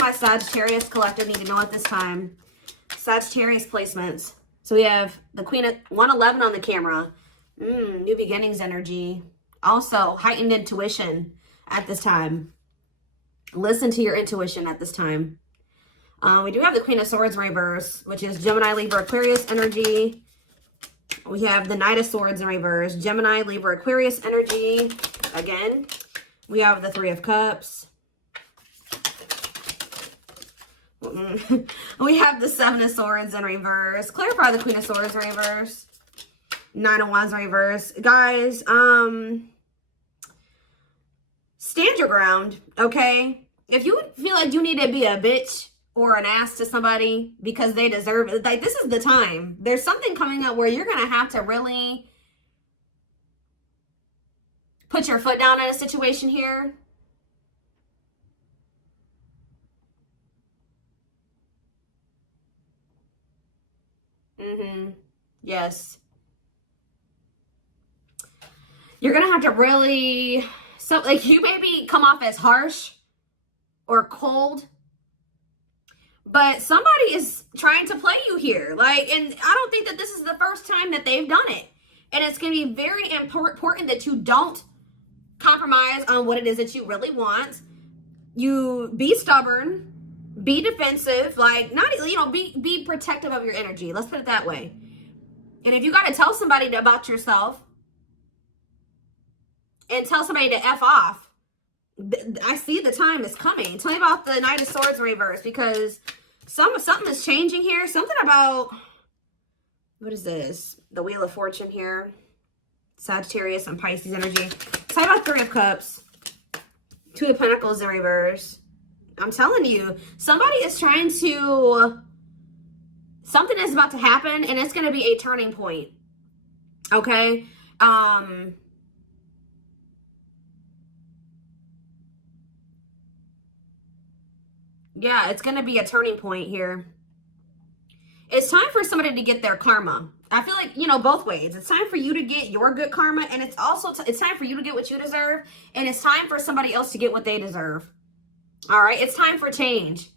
my Sagittarius collective need to know at this time? Sagittarius placements. So we have the Queen of 111 on the camera. New beginnings energy. Also, heightened intuition at this time. Listen to your intuition at this time. We do have the Queen of Swords in reverse, which is Gemini, Libra, Aquarius energy. We have the Knight of Swords in reverse, Gemini, Libra, Aquarius energy. Again, we have the Three of Cups. We have the Seven of Swords in reverse. Clarify the Queen of Swords in reverse. Nine of Wands in reverse. Guys, stand your ground, okay? If you feel like you need to be a bitch or an ass to somebody because they deserve it, like, this is the time. There's something coming up where you're going to have to really put your foot down in a situation here. Yes. You're going to have to really, so like, you maybe come off as harsh or cold, but somebody is trying to play you here. Like, and I don't think that this is the first time that they've done it. And it's going to be very important that you don't compromise on what it is that you really want. You be stubborn, be defensive, like, not, you know, be protective of your energy. Let's put it that way. And if you got to tell somebody about yourself and tell somebody to F off, I see the time is coming. Tell me about the Knight of Swords in reverse, because something is changing here. Something about, what is this? The Wheel of Fortune here. Sagittarius and Pisces energy. Tell me about Three of Cups. Two of Pentacles in reverse. I'm telling you, somebody is trying to, something is about to happen, and it's going to be a turning point. Okay? Yeah, it's going to be a turning point here. It's time for somebody to get their karma. I feel like, you know, both ways. It's time for you to get your good karma, and it's also, it's time for you to get what you deserve, and it's time for somebody else to get what they deserve. All right? It's time for change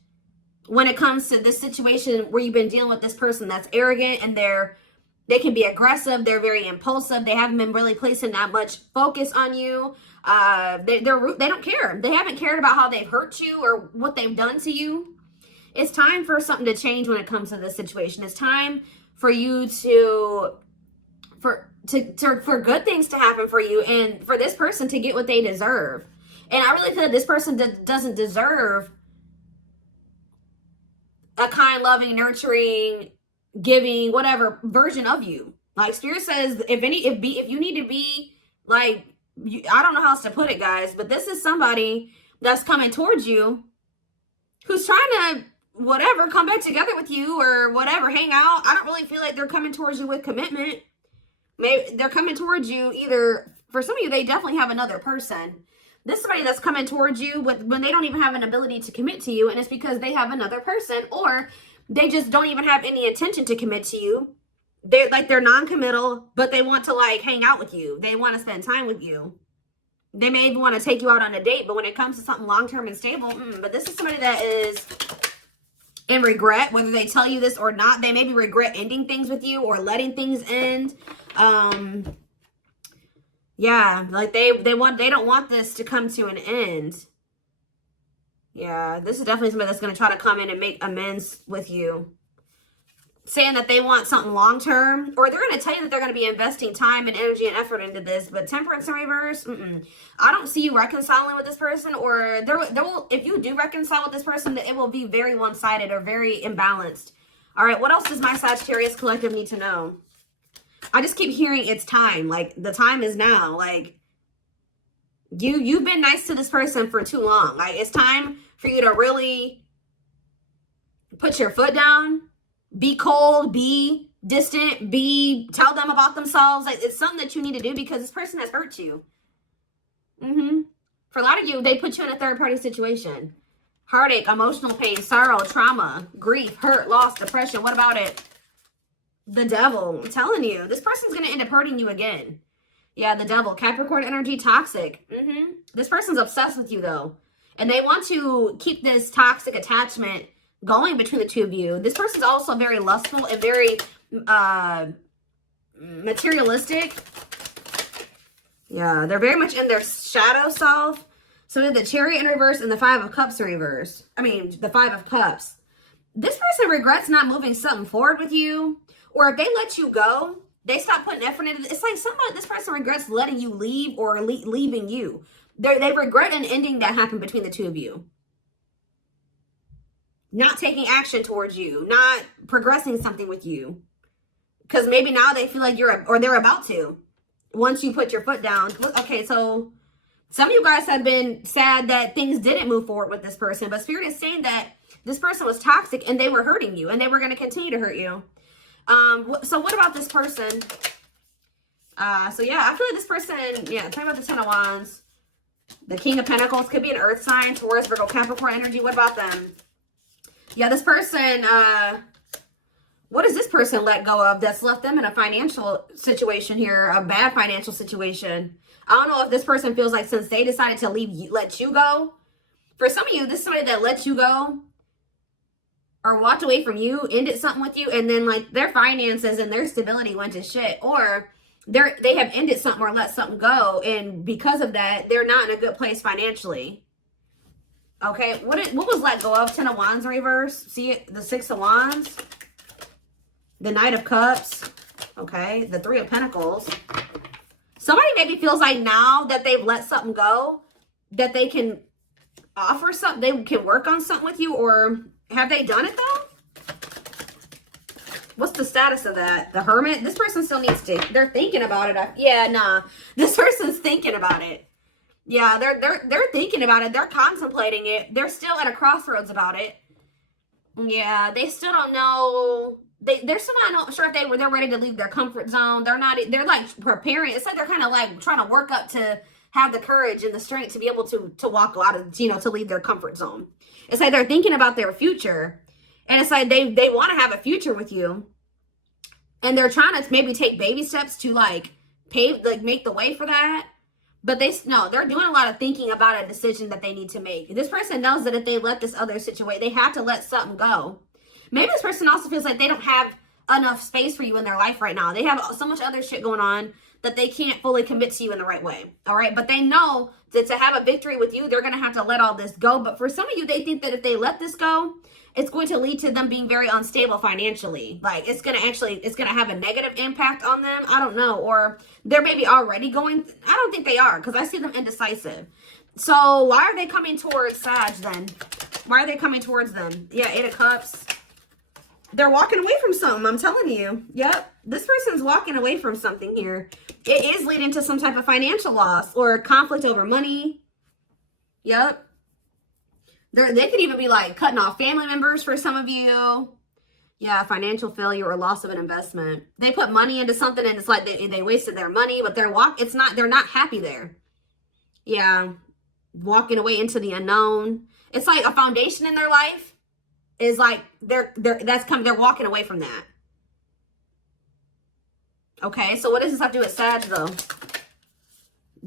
when it comes to this situation where you've been dealing with this person that's arrogant, and they can be aggressive. They're very impulsive. They haven't been really placing that much focus on you. They don't care. They haven't cared about how they've hurt you or what they've done to you. It's time for something to change when it comes to this situation. It's time for you for good things to happen for you, and for this person to get what they deserve. And I really feel that this person doesn't deserve a kind, loving, nurturing, giving, whatever version of you. Like, Spirit says, if you need to be like, I don't know how else to put it, guys, but this is somebody that's coming towards you who's trying to, whatever, come back together with you or whatever, hang out. I don't really feel like they're coming towards you with commitment. Maybe they're coming towards you either, for some of you, they definitely have another person. This is somebody that's coming towards you when they don't even have an ability to commit to you, and it's because they have another person, or they just don't even have any intention to commit to you. They're non-committal, but they want to, like, hang out with you. They want to spend time with you. They may even want to take you out on a date, but when it comes to something long-term and stable, but this is somebody that is in regret, whether they tell you this or not. They maybe regret ending things with you or letting things end. Yeah, like they don't want this to come to an end. Yeah, this is definitely somebody that's going to try to come in and make amends with you, saying that they want something long-term, or they're going to tell you that they're going to be investing time and energy and effort into this. But Temperance in reverse, I don't see you reconciling with this person, or there will, if you do reconcile with this person, that it will be very one-sided or very imbalanced. All right, what else does my Sagittarius collective need to know? I just keep hearing it's time. Like, the time is now. Like, you've been nice to this person for too long. Like, it's time for you to really put your foot down. Be cold, be distant, tell them about themselves. Like, it's something that you need to do because this person has hurt you. For a lot of you, they put you in a third-party situation. Heartache, emotional pain, sorrow, trauma, grief, hurt, loss, depression. What about it? The devil. I'm telling you, this person's going to end up hurting you again. Yeah, the devil. Capricorn energy, toxic. This person's obsessed with you, though. And they want to keep this toxic attachment going between the two of you. This person's also very lustful and very materialistic. Yeah, they're very much in their shadow self. So we have the Chariot in reverse and the Five of Cups in reverse. I mean, the Five of Cups. This person regrets not moving something forward with you. Or if they let you go, they stop putting effort into it. It's like this person regrets letting you leave or leaving you. They regret an ending that happened between the two of you. Not taking action towards you. Not progressing something with you. Because maybe now they feel like they're about to. Once you put your foot down. Okay, so some of you guys have been sad that things didn't move forward with this person. But Spirit is saying that this person was toxic and they were hurting you. And they were going to continue to hurt you. So what about this person? So yeah, I feel like this person, yeah, talking about the Ten of Wands. The King of Pentacles could be an earth sign, Taurus, Virgo, Capricorn energy. What about them? Yeah, this person, what does this person let go of that's left them in a financial situation here, a bad financial situation? I don't know if this person feels like since they decided to let you go. For some of you, this is somebody that let you go or walked away from you, ended something with you, and then like their finances and their stability went to shit. Or they have ended something or let something go, and because of that, they're not in a good place financially. Okay, what was let go of? Ten of Wands in reverse. See it? The Six of Wands. The Knight of Cups. Okay, the Three of Pentacles. Somebody maybe feels like now that they've let something go, that they can offer something, they can work on something with you, or have they done it though? What's the status of that? The Hermit? This person still needs to, they're thinking about it. Yeah, nah. This person's thinking about it. Yeah, they're thinking about it. They're contemplating it. They're still at a crossroads about it. Yeah, they still don't know. They're still not sure if they're ready to leave their comfort zone. They're like preparing. It's like they're kind of like trying to work up to have the courage and the strength to be able to walk out of, to leave their comfort zone. It's like they're thinking about their future. And it's like they want to have a future with you. And they're trying to maybe take baby steps to like make the way for that. But they're doing a lot of thinking about a decision that they need to make. This person knows that if they let this other situation, they have to let something go. Maybe this person also feels like they don't have enough space for you in their life right now. They have so much other shit going on that they can't fully commit to you in the right way. All right. But they know that to have a victory with you, they're going to have to let all this go. But for some of you, they think that if they let this go, it's going to lead to them being very unstable financially. Like it's going to have a negative impact on them. I don't know. Or they're maybe already going. I don't think they are, because I see them indecisive. So why are they coming towards Sag then? Why are they coming towards them? Yeah, Eight of Cups. They're walking away from something, I'm telling you. Yep. This person's walking away from something here. It is leading to some type of financial loss or conflict over money. Yep. They could even be like cutting off family members for some of you. Yeah, financial failure or loss of an investment. They put money into something and it's like they wasted their money, but they're not happy there. Yeah. Walking away into the unknown. It's like a foundation in their life is like they're walking away from that. Okay, so what does this have to do with Sag though?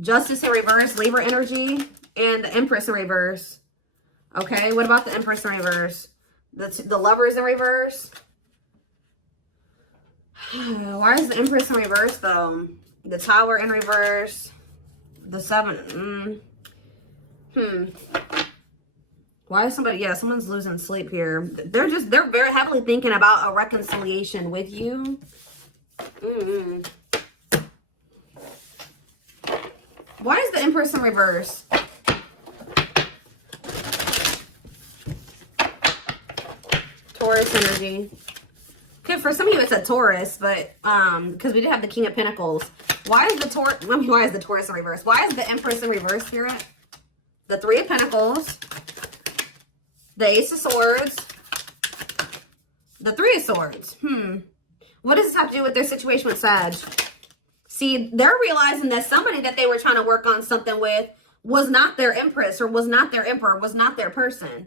Justice in reverse, Libra energy, and the Empress in reverse. Okay, what about the Empress in reverse? The Lovers in reverse. Why is the Empress in reverse though? The Tower in reverse. The Seven. Why is someone's losing sleep here. They're very heavily thinking about a reconciliation with you. Why is the Empress in reverse? Taurus energy. Okay, for some of you it's a Taurus, but because we did have the King of Pentacles. Why is the Taurus in reverse? Why is the Empress in reverse, Spirit? The Three of Pentacles. The Ace of Swords. The Three of Swords. What does this have to do with their situation with Sag? See, they're realizing that somebody that they were trying to work on something with was not their Empress or was not their Emperor, was not their person.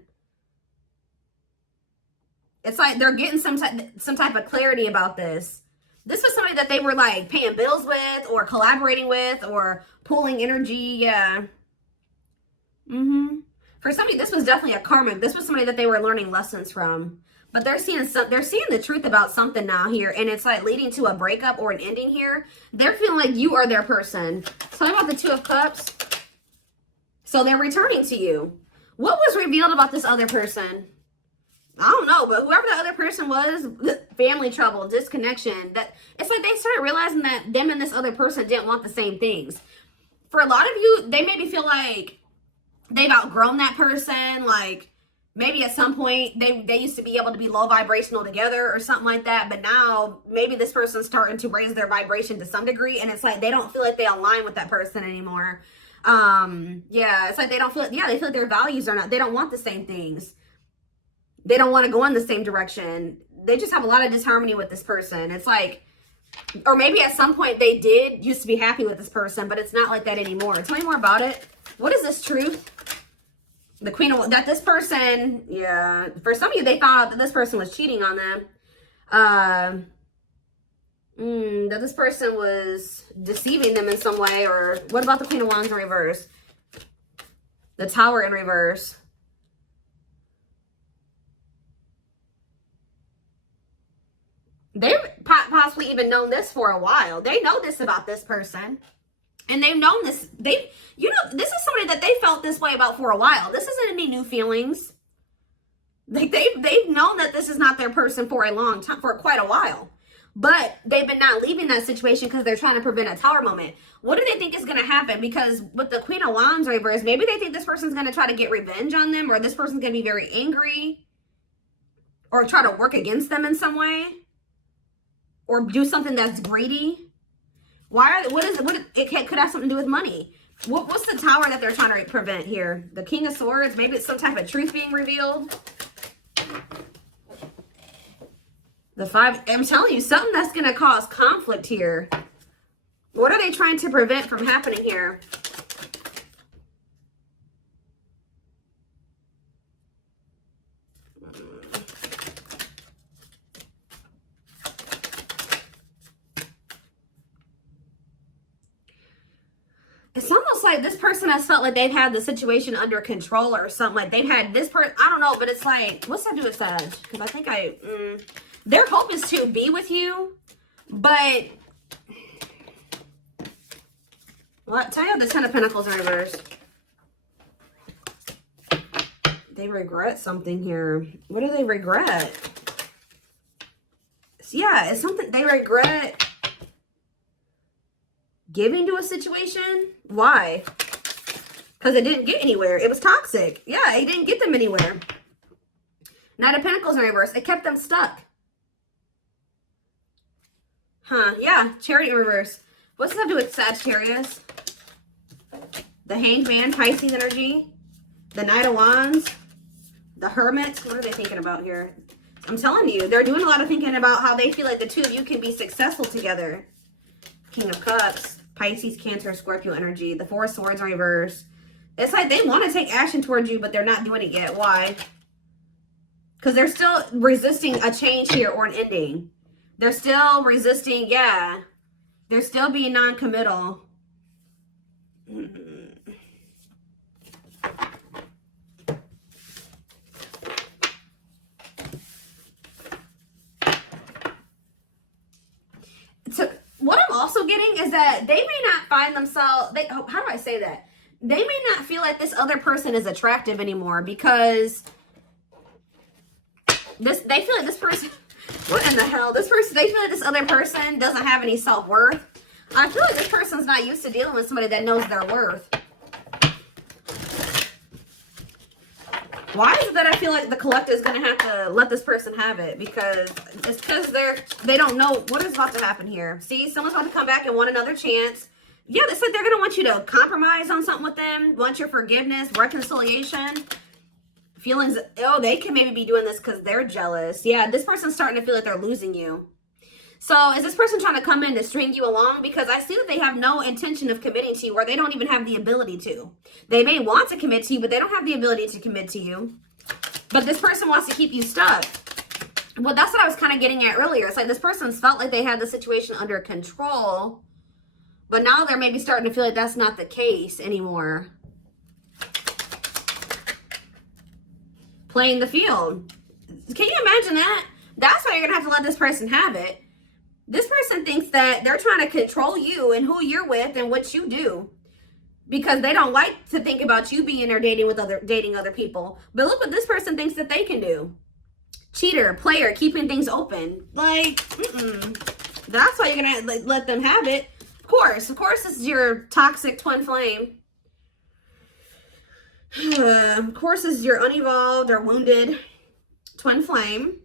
It's like they're getting some type of clarity about this. This was somebody that they were like paying bills with or collaborating with or pulling energy. Yeah. For somebody, this was definitely a karmic. This was somebody that they were learning lessons from. But they're seeing the truth about something now here. And it's like leading to a breakup or an ending here. They're feeling like you are their person. Tell me about the Two of Cups. So they're returning to you. What was revealed about this other person? I don't know, but whoever the other person was, family trouble, disconnection, that it's like they started realizing that them and this other person didn't want the same things. For a lot of you, they maybe feel like they've outgrown that person. Like maybe at some point they used to be able to be low vibrational together or something like that. But now maybe this person's starting to raise their vibration to some degree. And it's like they don't feel like they align with that person anymore. Yeah, it's like they don't feel, yeah, they feel like their values are not, they don't want the same things. They don't want to go in the same direction. They just have a lot of disharmony with this person. It's like, or maybe at some point they did used to be happy with this person, but it's not like that anymore. Tell me more about it. What is this truth? The Queen of, that this person, yeah, for some of you, they found out that this person was cheating on them. That this person was deceiving them in some way. Or what about the Queen of Wands in reverse? The Tower in reverse. They've possibly even known this for a while. They know this about this person. And they've known this. You know, this is somebody that they felt this way about for a while. This isn't any new feelings. Like they've known that this is not their person for a long time, for quite a while. But they've been not leaving that situation because they're trying to prevent a tower moment. What do they think is going to happen? Because with the Queen of Wands reverse, maybe they think this person's going to try to get revenge on them, or this person's going to be very angry, or try to work against them in some way, or do something that's greedy. It could have something to do with money. What's the tower that they're trying to prevent here? The King of Swords. Maybe it's some type of truth being revealed. The Five. I'm telling you, something that's going to cause conflict here. What are they trying to prevent from happening here? It's almost like this person has felt like they've had the situation under control or something. Like they've had this person, I don't know, but it's like, what's that do with Sag? Because I think their hope is to be with you, but what? Tell you the Ten of Pentacles in reverse. They regret something here. What do they regret? Yeah, it's something they regret. Giving to a situation? Why? Because it didn't get anywhere. It was toxic. Yeah, it didn't get them anywhere. Knight of Pentacles in reverse. It kept them stuck. Huh, yeah. Chariot in reverse. What's that to do with Sagittarius? The Hanged Man, Pisces energy. The Knight of Wands. The Hermit. What are they thinking about here? I'm telling you, they're doing a lot of thinking about how they feel like the two of you can be successful together. King of Cups. Pisces, Cancer, Scorpio energy. The Four of Swords in reverse. It's like they want to take action towards you, but they're not doing it yet. Why? Because they're still resisting a change here or an ending. They're still resisting, yeah. They're still being non-committal. What I'm also getting is that they may not find themselves, how do I say that? They may not feel like this other person is attractive anymore because they feel like this person, what in the hell? They feel like this other person doesn't have any self-worth. I feel like this person's not used to dealing with somebody that knows their worth. Why is it that I feel like the collective is going to have to let this person have it? Because it's because they don't know what is about to happen here. See, someone's about to come back and want another chance. Yeah, it's like they're going to want you to compromise on something with them, want your forgiveness, reconciliation, feelings. Oh, they can maybe be doing this because they're jealous. Yeah, this person's starting to feel like they're losing you. So is this person trying to come in to string you along? Because I see that they have no intention of committing to you, or they don't even have the ability to. They may want to commit to you, but they don't have the ability to commit to you. But this person wants to keep you stuck. Well, that's what I was kind of getting at earlier. It's like this person's felt like they had the situation under control, but now they're maybe starting to feel like that's not the case anymore. playing the field. Can you imagine that? That's why you're going to have to let this person have it. This person thinks that they're trying to control you and who you're with and what you do, because they don't like to think about you being there dating other people. But look what this person thinks that they can do. Cheater, player, keeping things open. Like, that's why you're going to let them have it. Of course, this is your toxic twin flame. Of course, this is your unevolved or wounded twin flame.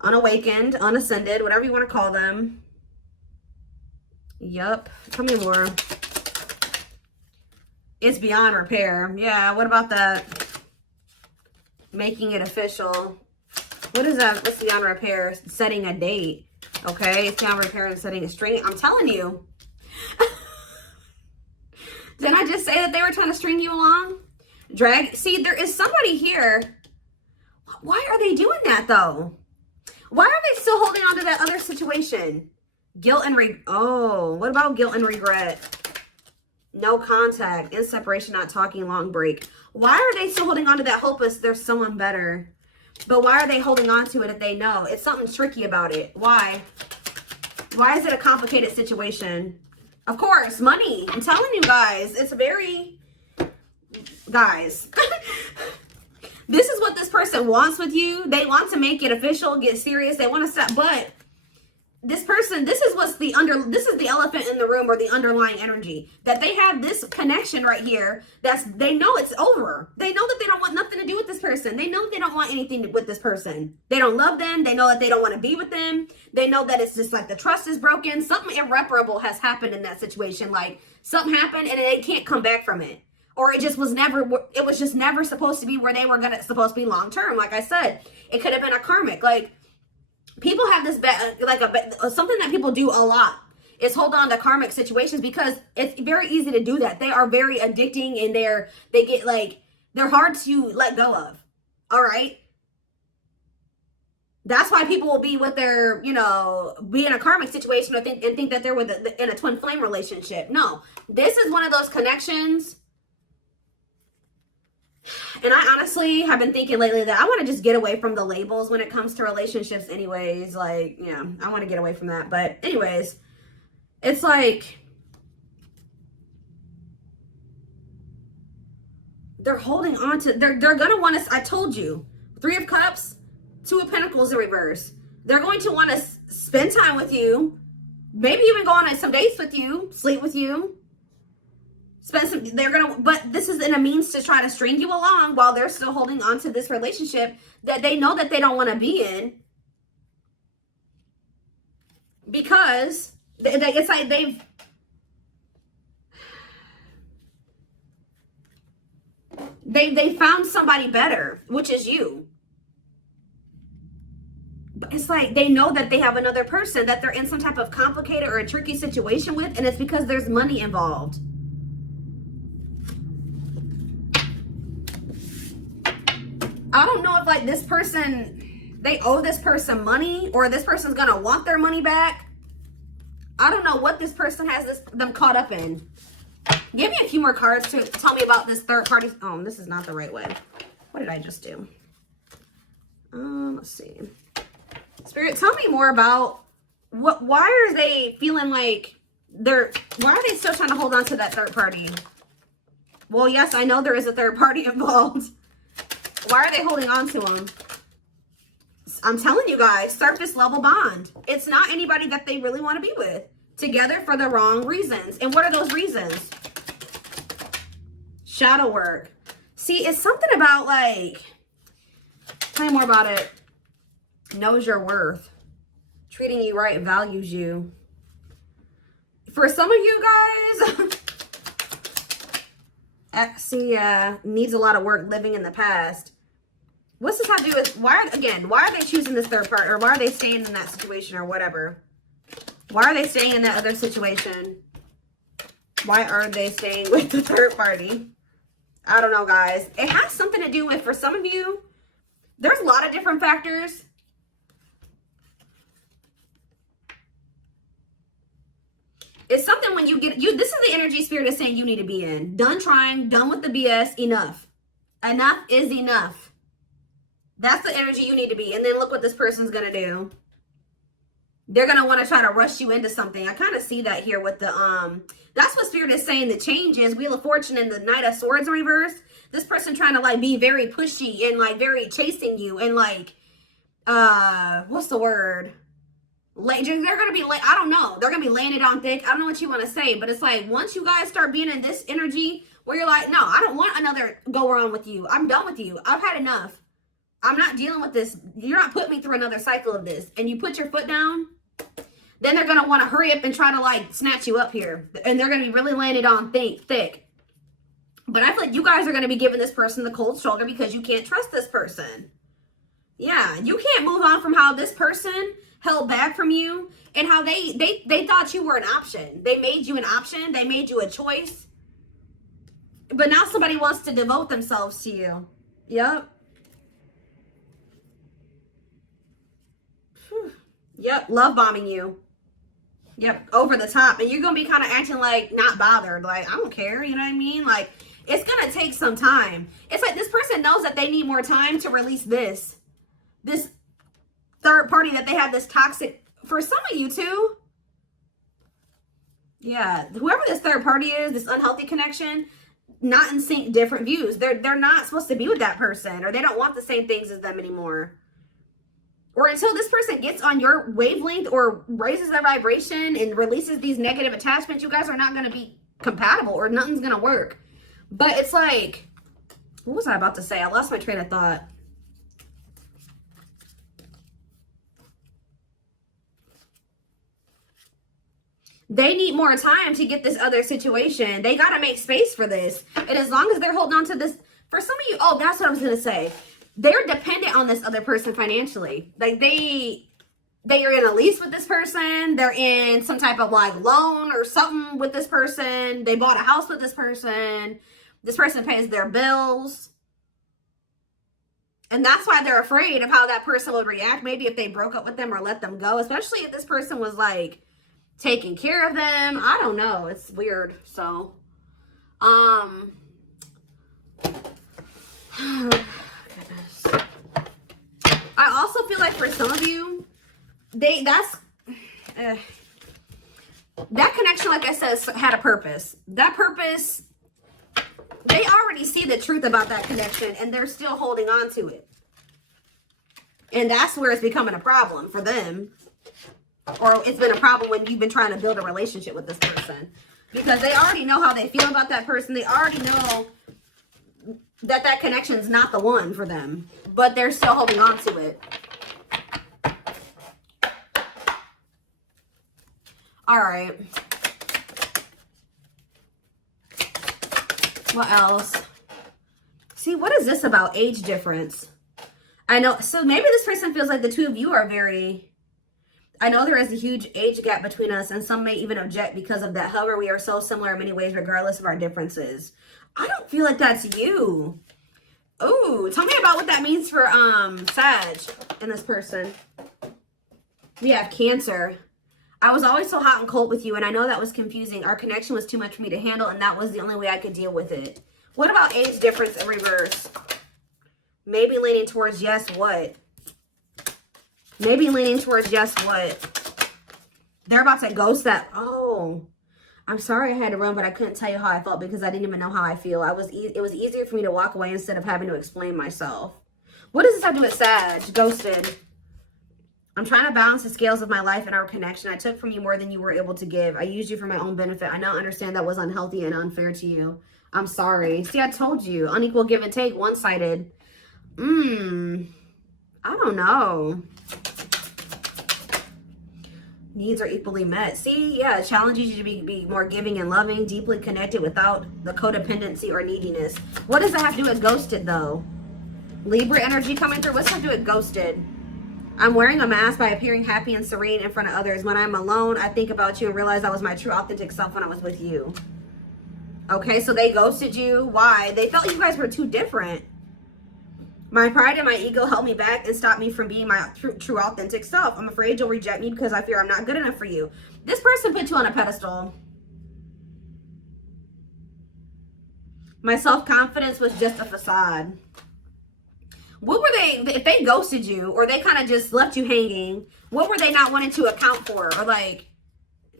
Unawakened, unascended, whatever you want to call them. Yup. Tell me more. It's beyond repair. Yeah, what about that? Making it official. What is that? What's beyond repair? Setting a date. Okay, it's beyond repair and setting a string. I'm telling you. Didn't I just say that they were trying to string you along? See, there is somebody here. Why are they doing that though? Why are they still holding on to that other situation? Guilt and what about guilt and regret? No contact, in separation, not talking, long break. Why are they still holding on to that hopeless there's someone better? But why are they holding on to it if they know? It's something tricky about it. Why? Why is it a complicated situation? Of course, money. I'm telling you guys, it's very... Guys... This is what this person wants with you. They want to make it official, get serious. They want to stop. But this person, this is the elephant in the room, or the underlying energy. That they have this connection right here. They know it's over. They know that they don't want nothing to do with this person. They know they don't want anything with this person. They don't love them. They know that they don't want to be with them. They know that it's just like the trust is broken. Something irreparable has happened in that situation. Like something happened and they can't come back from it. Or it was just never supposed to be where they were supposed to be long term. Like I said, it could have been a karmic. Like people have this something that people do a lot is hold on to karmic situations, because it's very easy to do that. They are very addicting, and they're hard to let go of. All right. That's why people will be with their, be in a karmic situation and think that they're in a twin flame relationship. No, this is one of those connections. And I honestly have been thinking lately that I want to just get away from the labels when it comes to relationships anyways. Like, I want to get away from that. But anyways, it's like they're holding on to, they're going to want to, I told you, 3 of Cups, 2 of Pentacles in reverse. They're going to want to spend time with you, maybe even go on some dates with you, sleep with you. But this is in a means to try to string you along while they're still holding on to this relationship that they know that they don't want to be in, because it's like they found somebody better, which is you. But it's like they know that they have another person that they're in some type of complicated or a tricky situation with, and it's because there's money involved. I don't know if this person, they owe this person money, or this person's going to want their money back. I don't know what this person has them caught up in. Give me a few more cards to tell me about this third party. Oh, this is not the right way. What did I just do? Let's see. Spirit, tell me more about why are they feeling like why are they still trying to hold on to that third party? Well, yes, I know there is a third party involved. Why are they holding on to them? I'm telling you guys, surface level bond. It's not anybody that they really want to be with. Together for the wrong reasons. And what are those reasons? Shadow work. See, it's something about tell me more about it. Knows your worth. Treating you right, values you. For some of you guys, see, needs a lot of work, living in the past. What's this have to do with, why are they choosing this third part, or why are they staying in that situation, or whatever? Why are they staying in that other situation? Why are they staying with the third party? I don't know, guys. It has something to do with, for some of you, there's a lot of different factors. It's something when you get, this is the energy Spirit is saying you need to be in. Done trying, done with the BS, enough. Enough is enough. That's the energy you need to be. And then look what this person's going to do. They're going to want to try to rush you into something. I kind of see that here with the, that's what Spirit is saying. The change is Wheel of Fortune and the Knight of Swords in reverse. This person trying to like be very pushy and like very chasing you and like, what's the word? They're going to be like, I don't know. They're going to be laying it on thick. I don't know what you want to say, but it's like, once you guys start being in this energy where you're like, no, I don't want another go around with you. I'm done with you. I've had enough. I'm not dealing with this. You're not putting me through another cycle of this. And you put your foot down, then they're going to want to hurry up and try to like snatch you up here. And they're going to be really laying it on thick. But I feel like you guys are going to be giving this person the cold shoulder because you can't trust this person. Yeah, you can't move on from how this person held back from you and how they thought you were an option. They made you an option. They made you a choice. But now somebody wants to devote themselves to you. Yep. Yep, love bombing you. Yep, over the top. And you're going to be kind of acting like not bothered. Like, I don't care, you know what I mean? Like, it's going to take some time. It's like this person knows that they need more time to release this third party that they have this toxic, for some of you too. Yeah, whoever this third party is, this unhealthy connection, not in sync, different views. They're not supposed to be with that person, or they don't want the same things as them anymore. Or until this person gets on your wavelength or raises their vibration and releases these negative attachments, you guys are not going to be compatible or nothing's going to work. But it's like, what was I about to say? I lost my train of thought. They need more time to get this other situation. They got to make space for this. And as long as they're holding on to this, for some of you, oh, that's what I was going to say. They're dependent on this other person financially. Like they are in a lease with this person. They're in some type of like loan or something with this person. They bought a house with this person. This person pays their bills. And that's why they're afraid of how that person would react. Maybe if they broke up with them or let them go, especially if this person was like taking care of them. I don't know. It's weird. So, I also feel like for some of you, that connection, like I said, had a purpose. That purpose, they already see the truth about that connection and they're still holding on to it. And that's where it's becoming a problem for them. Or it's been a problem when you've been trying to build a relationship with this person. Because they already know how they feel about that person. They already know that connection is not the one for them. But they're still holding on to it. All right. What else? See, what is this about age difference? I know. So maybe this person feels like the two of you are very... I know there is a huge age gap between us, and some may even object because of that. However, we are so similar in many ways, regardless of our differences. I don't feel like that's you. Ooh, tell me about what that means for Sag and this person. We have Cancer. I was always so hot and cold with you, and I know that was confusing. Our connection was too much for me to handle, and that was the only way I could deal with it. What about age difference in reverse? Maybe leaning towards yes, what? Maybe leaning towards yes, what? They're about to ghost that. Oh, I'm sorry I had to run, but I couldn't tell you how I felt because I didn't even know how I feel. It was easier for me to walk away instead of having to explain myself. What does this have to do with Sag? Ghosted. I'm trying to balance the scales of my life and our connection. I took from you more than you were able to give. I used you for my own benefit. I now understand that was unhealthy and unfair to you. I'm sorry. See, I told you. Unequal give and take. One-sided. I don't know. Needs are equally met. See, yeah, it challenges you to be more giving and loving, deeply connected without the codependency or neediness. What does that have to do with ghosted, though? Libra energy coming through. What's that do with ghosted? I'm wearing a mask by appearing happy and serene in front of others. When I'm alone, I think about you and realize I was my true, authentic self when I was with you. Okay, so they ghosted you. Why? They felt you guys were too different. My pride and my ego held me back and stopped me from being my true authentic self. I'm afraid you'll reject me because I fear I'm not good enough for you. This person put you on a pedestal. My self-confidence was just a facade. What were they, if they ghosted you or they kind of just left you hanging, what were they not wanting to account for? Or like,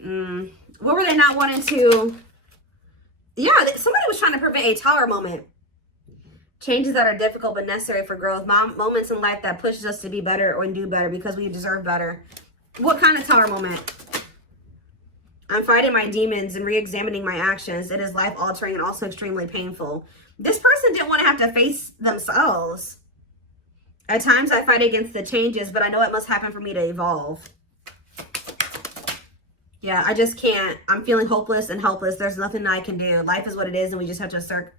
what were they not wanting to, yeah, somebody was trying to prevent a tower moment. Changes that are difficult but necessary for growth. Moments in life that pushes us to be better or do better because we deserve better. What kind of tower moment? I'm fighting my demons and re-examining my actions. It is life-altering and also extremely painful. This person didn't want to have to face themselves. At times I fight against the changes, but I know it must happen for me to evolve. Yeah, I just can't. I'm feeling hopeless and helpless. There's nothing I can do. Life is what it is, and we just have to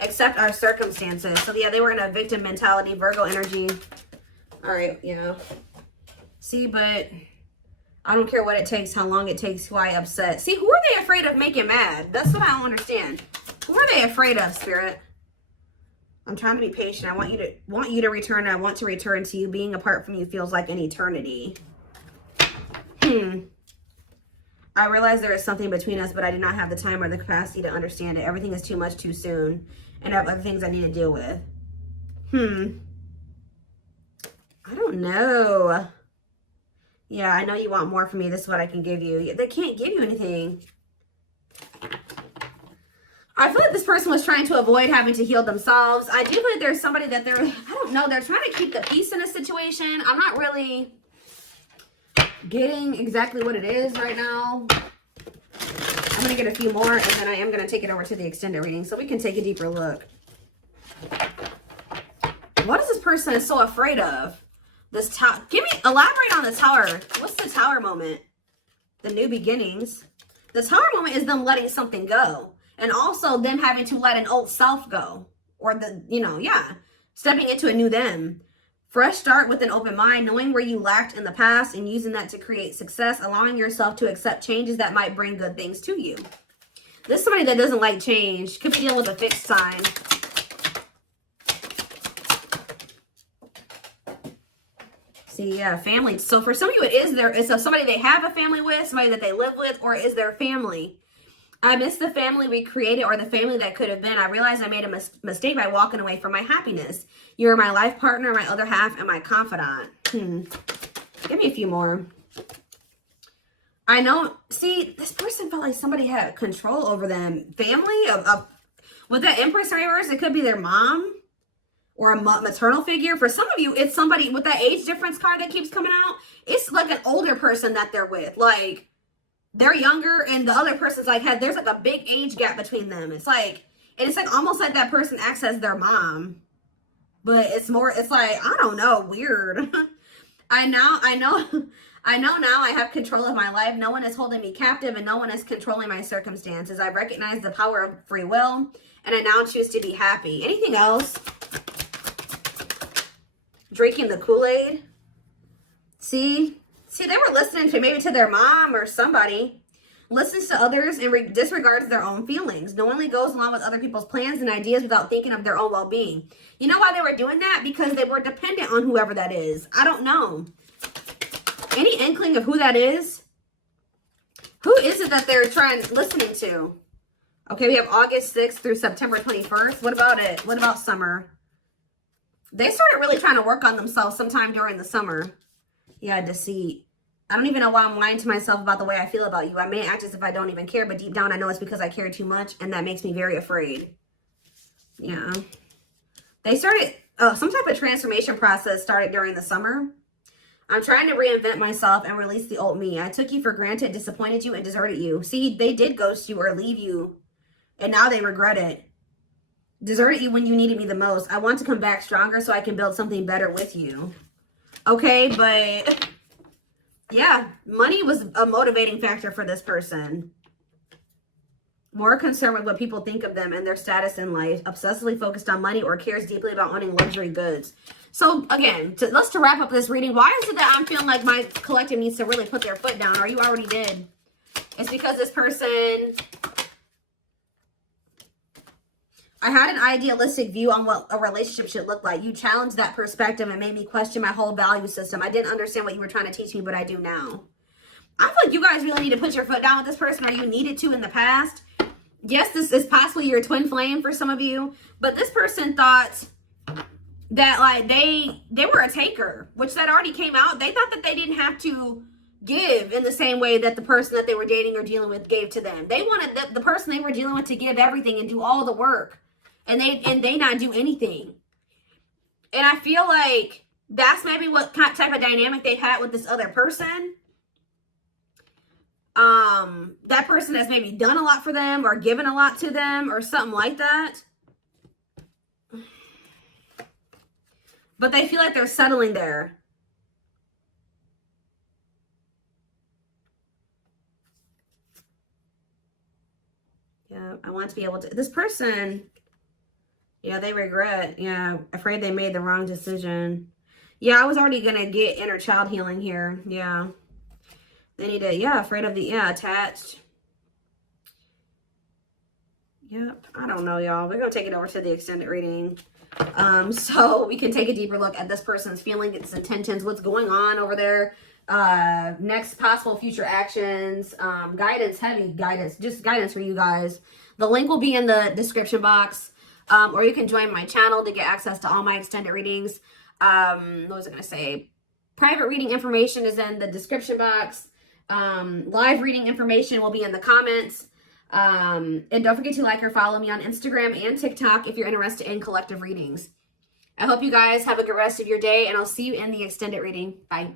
accept our circumstances. So yeah, they were in a victim mentality, Virgo energy. All right, yeah. See, but I don't care what it takes, how long it takes, who I upset. See, who are they afraid of making mad? That's what I don't understand. Who are they afraid of, Spirit? I'm trying to be patient. I want you to return. I want to return to you. Being apart from you feels like an eternity. I realize there is something between us, but I do not have the time or the capacity to understand it. Everything is too much too soon, and I have other things I need to deal with. I don't know. Yeah, I know you want more from me. This is what I can give you. They can't give you anything. I feel like this person was trying to avoid having to heal themselves. I do feel like there's somebody that they're, I don't know, they're trying to keep the peace in a situation. I'm not really getting exactly what it is right now. I'm going to get a few more, and then I am going to take it over to the extended reading so we can take a deeper look. What is this person so afraid of? This tower. Elaborate on the tower. What's the tower moment? The new beginnings. The tower moment is them letting something go. And also them having to let an old self go. Or stepping into a new them. Fresh start with an open mind, knowing where you lacked in the past and using that to create success, allowing yourself to accept changes that might bring good things to you. This is somebody that doesn't like change. Could be dealing with a fixed sign. See, yeah, family. So for some of you, it's somebody they have a family with, somebody that they live with, or is their family. I miss the family we created or the family that could have been. I realized I made a mistake by walking away from my happiness. You're my life partner, my other half, and my confidant. Give me a few more. I know. See, this person felt like somebody had control over them. Family? With that Empress in reverse, it could be their mom or a maternal figure. For some of you, it's somebody with that age difference card that keeps coming out. It's like an older person that they're with. Like, they're younger and the other person's like, there's like a big age gap between them. It's like almost like that person acts as their mom. But it's like, I don't know, weird. I know now I have control of my life. No one is holding me captive and no one is controlling my circumstances. I recognize the power of free will and I now choose to be happy. Anything else? Drinking the Kool-Aid. See, they were listening to maybe to their mom or somebody. Listens to others and disregards their own feelings. Knowingly goes along with other people's plans and ideas without thinking of their own well-being. You know why they were doing that? Because they were dependent on whoever that is. I don't know. Any inkling of who that is? Who is it that they're listening to? Okay, we have August 6th through September 21st. What about it? What about summer? They started really trying to work on themselves sometime during the summer. Yeah, deceit. I don't even know why I'm lying to myself about the way I feel about you. I may act as if I don't even care, but deep down I know it's because I care too much, and that makes me very afraid. Yeah. They started, some type of transformation process started during the summer. I'm trying to reinvent myself and release the old me. I took you for granted, disappointed you, and deserted you. See, they did ghost you or leave you, and now they regret it. Deserted you when you needed me the most. I want to come back stronger so I can build something better with you. Okay, but yeah, money was a motivating factor for this person. More concerned with what people think of them and their status in life. Obsessively focused on money or cares deeply about owning luxury goods. So again, to wrap up this reading, why is it that I'm feeling like my collective needs to really put their foot down? Or you already did. It's because this person, I had an idealistic view on what a relationship should look like. You challenged that perspective and made me question my whole value system. I didn't understand what you were trying to teach me, but I do now. I feel like you guys really need to put your foot down with this person, or you needed to in the past. yes, this is possibly your twin flame for some of you, but this person thought that like they were a taker, which that already came out. They thought that they didn't have to give in the same way that the person that they were dating or dealing with gave to them. They wanted the person they were dealing with to give everything and do all the work, and they not do anything. And I feel like that's maybe what type of dynamic they had with this other person. That person has maybe done a lot for them or given a lot to them or something like that. But they feel like they're settling there. Yeah, I want to be able to, this person, yeah, they regret, yeah, afraid they made the wrong decision. Yeah, I was already going to get inner child healing here. Yeah. They need to, yeah, afraid of the, yeah, attached. Yep, I don't know, y'all. We're going to take it over to the extended reading. So we can take a deeper look at this person's feelings, its intentions, what's going on over there. Next possible future actions, guidance, heavy guidance, just guidance for you guys. The link will be in the description box. Or you can join my channel to get access to all my extended readings. What was I going to say? Private reading information is in the description box. Live reading information will be in the comments. And don't forget to like or follow me on Instagram and TikTok if you're interested in collective readings. I hope you guys have a good rest of your day, and I'll see you in the extended reading. Bye.